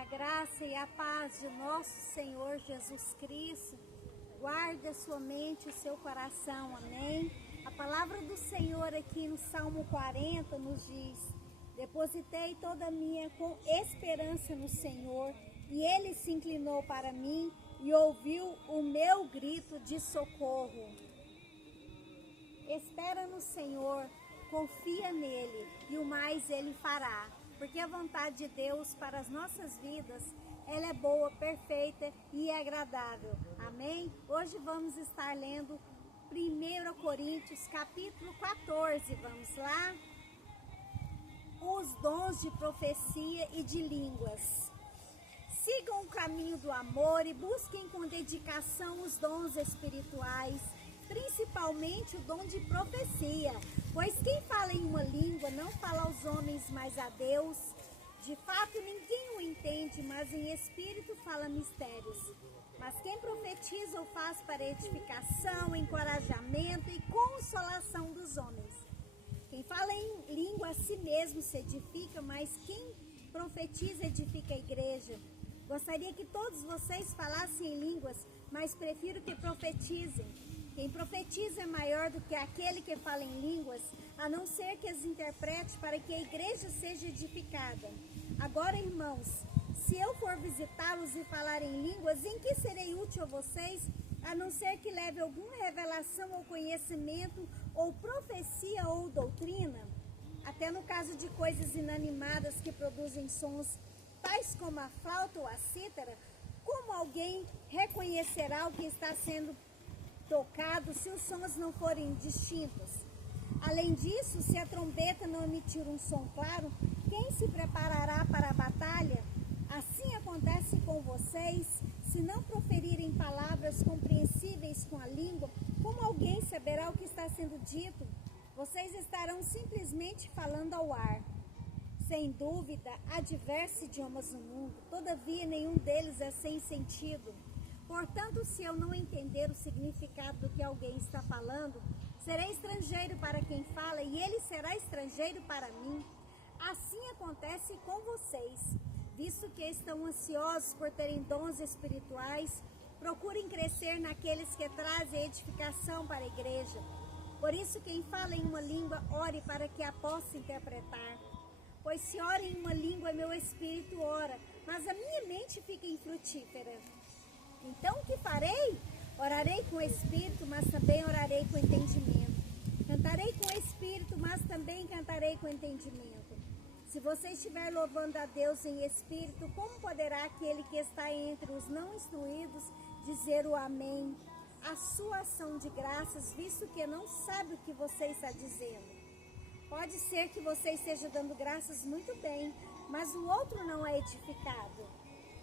a graça e a paz de nosso Senhor Jesus Cristo guarde a sua mente e o seu coração, amém? A palavra do Senhor aqui no Salmo 40 nos diz: depositei toda a minha esperança no Senhor, e Ele se inclinou para mim e ouviu o meu grito de socorro. Espera no Senhor, confia nele e o mais Ele fará, porque a vontade de Deus para as nossas vidas, ela é boa, perfeita e agradável, amém? Hoje vamos estar lendo 1 Coríntios capítulo 14, vamos lá? Os dons de profecia e de línguas. Sigam o caminho do amor e busquem com dedicação os dons espirituais, principalmente o dom de profecia, pois quem fala em uma língua não fala aos homens, mas a Deus. De fato, ninguém o entende, mas em espírito fala mistérios. Mas quem profetiza o faz para edificação, encorajamento e consolação dos homens. Quem fala em língua a si mesmo se edifica, mas quem profetiza edifica a igreja. Gostaria que todos vocês falassem em línguas, mas prefiro que profetizem. Quem profetiza é maior do que aquele que fala em línguas, a não ser que as interprete para que a igreja seja edificada. Agora, irmãos, se eu for visitá-los e falar em línguas, em que serei útil a vocês, a não ser que leve alguma revelação ou conhecimento, ou profecia ou doutrina? Até no caso de coisas inanimadas que produzem sons, tais como a flauta ou a cítara, como alguém reconhecerá o que está sendo tocado se os sons não forem distintos? Além disso, se a trombeta não emitir um som claro, quem se preparará para a batalha? Assim acontece com vocês, se não proferirem palavras compreensíveis com a língua, como alguém saberá o que está sendo dito? Vocês estarão simplesmente falando ao ar. Sem dúvida, há diversos idiomas no mundo, todavia nenhum deles é sem sentido. Portanto, se eu não entender o significado do que alguém está falando, serei estrangeiro para quem fala e ele será estrangeiro para mim. Assim acontece com vocês. Visto que estão ansiosos por terem dons espirituais, procurem crescer naqueles que trazem edificação para a igreja. Por isso, quem fala em uma língua, ore para que a possa interpretar. Pois se ora em uma língua, meu espírito ora, mas a minha mente fica infrutífera. Então o que farei? Orarei com o espírito, mas também orarei com entendimento. Cantarei com o espírito, mas também cantarei com entendimento. Se você estiver louvando a Deus em espírito, como poderá aquele que está entre os não instruídos dizer o amém? A sua ação de graças, visto que não sabe o que você está dizendo. Pode ser que você esteja dando graças muito bem, mas o outro não é edificado.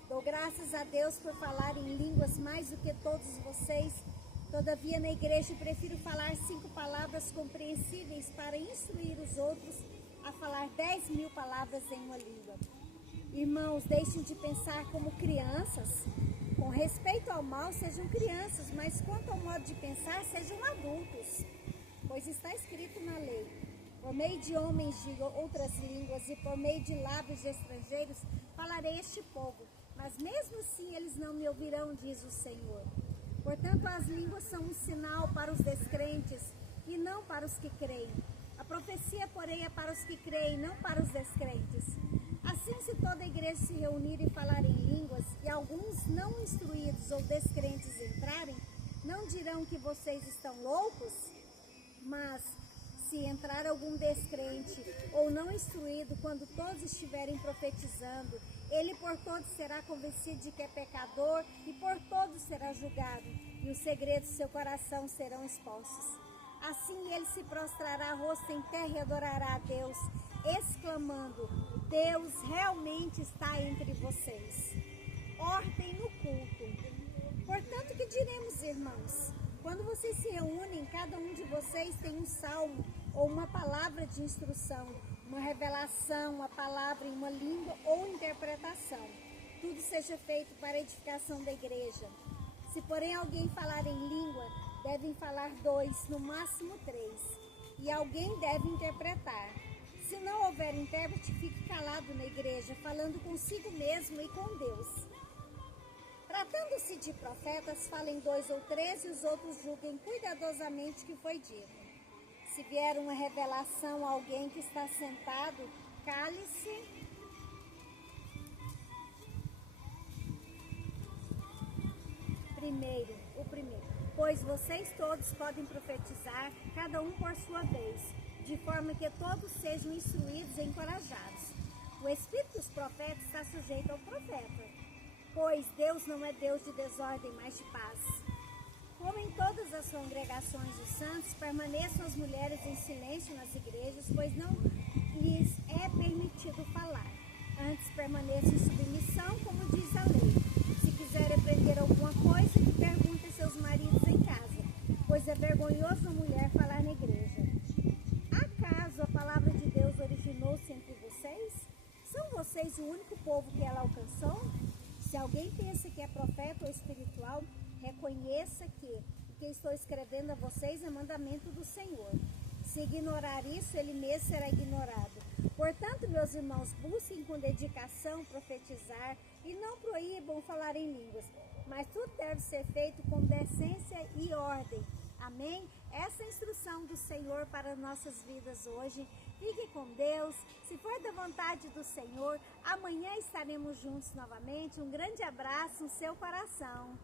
Dou graças a Deus por falar em línguas mais do que todos vocês. Todavia, na igreja, prefiro falar 5 palavras compreensíveis para instruir os outros a falar 10.000 palavras em uma língua. Irmãos, deixem de pensar como crianças. Com respeito ao mal, sejam crianças, mas quanto ao modo de pensar, sejam adultos. Pois está escrito na lei: por meio de homens de outras línguas e por meio de lábios de estrangeiros, falarei este povo. Mas mesmo assim eles não me ouvirão, diz o Senhor. Portanto, as línguas são um sinal para os descrentes e não para os que creem. A profecia, porém, é para os que creem, não para os descrentes. Assim, se toda a igreja se reunir e falar em línguas, e alguns não instruídos ou descrentes entrarem, não dirão que vocês estão loucos? Mas se entrar algum descrente ou não instruído, quando todos estiverem profetizando, ele por todos será convencido de que é pecador e por todos será julgado, e os segredos do seu coração serão expostos. Assim ele se prostrará rosto em terra e adorará a Deus, exclamando: Deus realmente está entre vocês. Ordem no culto. Portanto, que diremos, irmãos? Quando vocês se reúnem, cada um de vocês tem um salmo ou uma palavra de instrução, uma revelação, uma palavra em uma língua ou interpretação. Tudo seja feito para a edificação da igreja. Se, porém, alguém falar em língua, devem falar 2, no máximo 3, e alguém deve interpretar. Se não houver intérprete, fique calado na igreja, falando consigo mesmo e com Deus. Tratando-se de profetas, falem 2 ou 3 e os outros julguem cuidadosamente o que foi dito. Se vier uma revelação a alguém que está sentado, cale-se. O primeiro. Pois vocês todos podem profetizar, cada um por sua vez, de forma que todos sejam instruídos e encorajados. O espírito dos profetas está sujeito ao profeta, pois Deus não é Deus de desordem, mas de paz. Como em todas as congregações dos santos, permaneçam as mulheres em silêncio nas igrejas, pois não lhes é permitido falar. Antes permaneçam em submissão, como diz a lei. Se quiserem aprender alguma coisa, que perguntem seus maridos em casa, pois é vergonhoso a mulher falar na igreja. Acaso a palavra de Deus originou-se entre vocês? São vocês o único povo que ela alcançou? Se alguém pensa que é profeta ou espiritual, reconheça que o que estou escrevendo a vocês é mandamento do Senhor. Se ignorar isso, ele mesmo será ignorado. Portanto, meus irmãos, busquem com dedicação profetizar e não proíbam falar em línguas, mas tudo deve ser feito com decência e ordem. Amém? Essa é a instrução do Senhor para nossas vidas hoje. Fique com Deus. Se for da vontade do Senhor, amanhã estaremos juntos novamente. Um grande abraço no seu coração.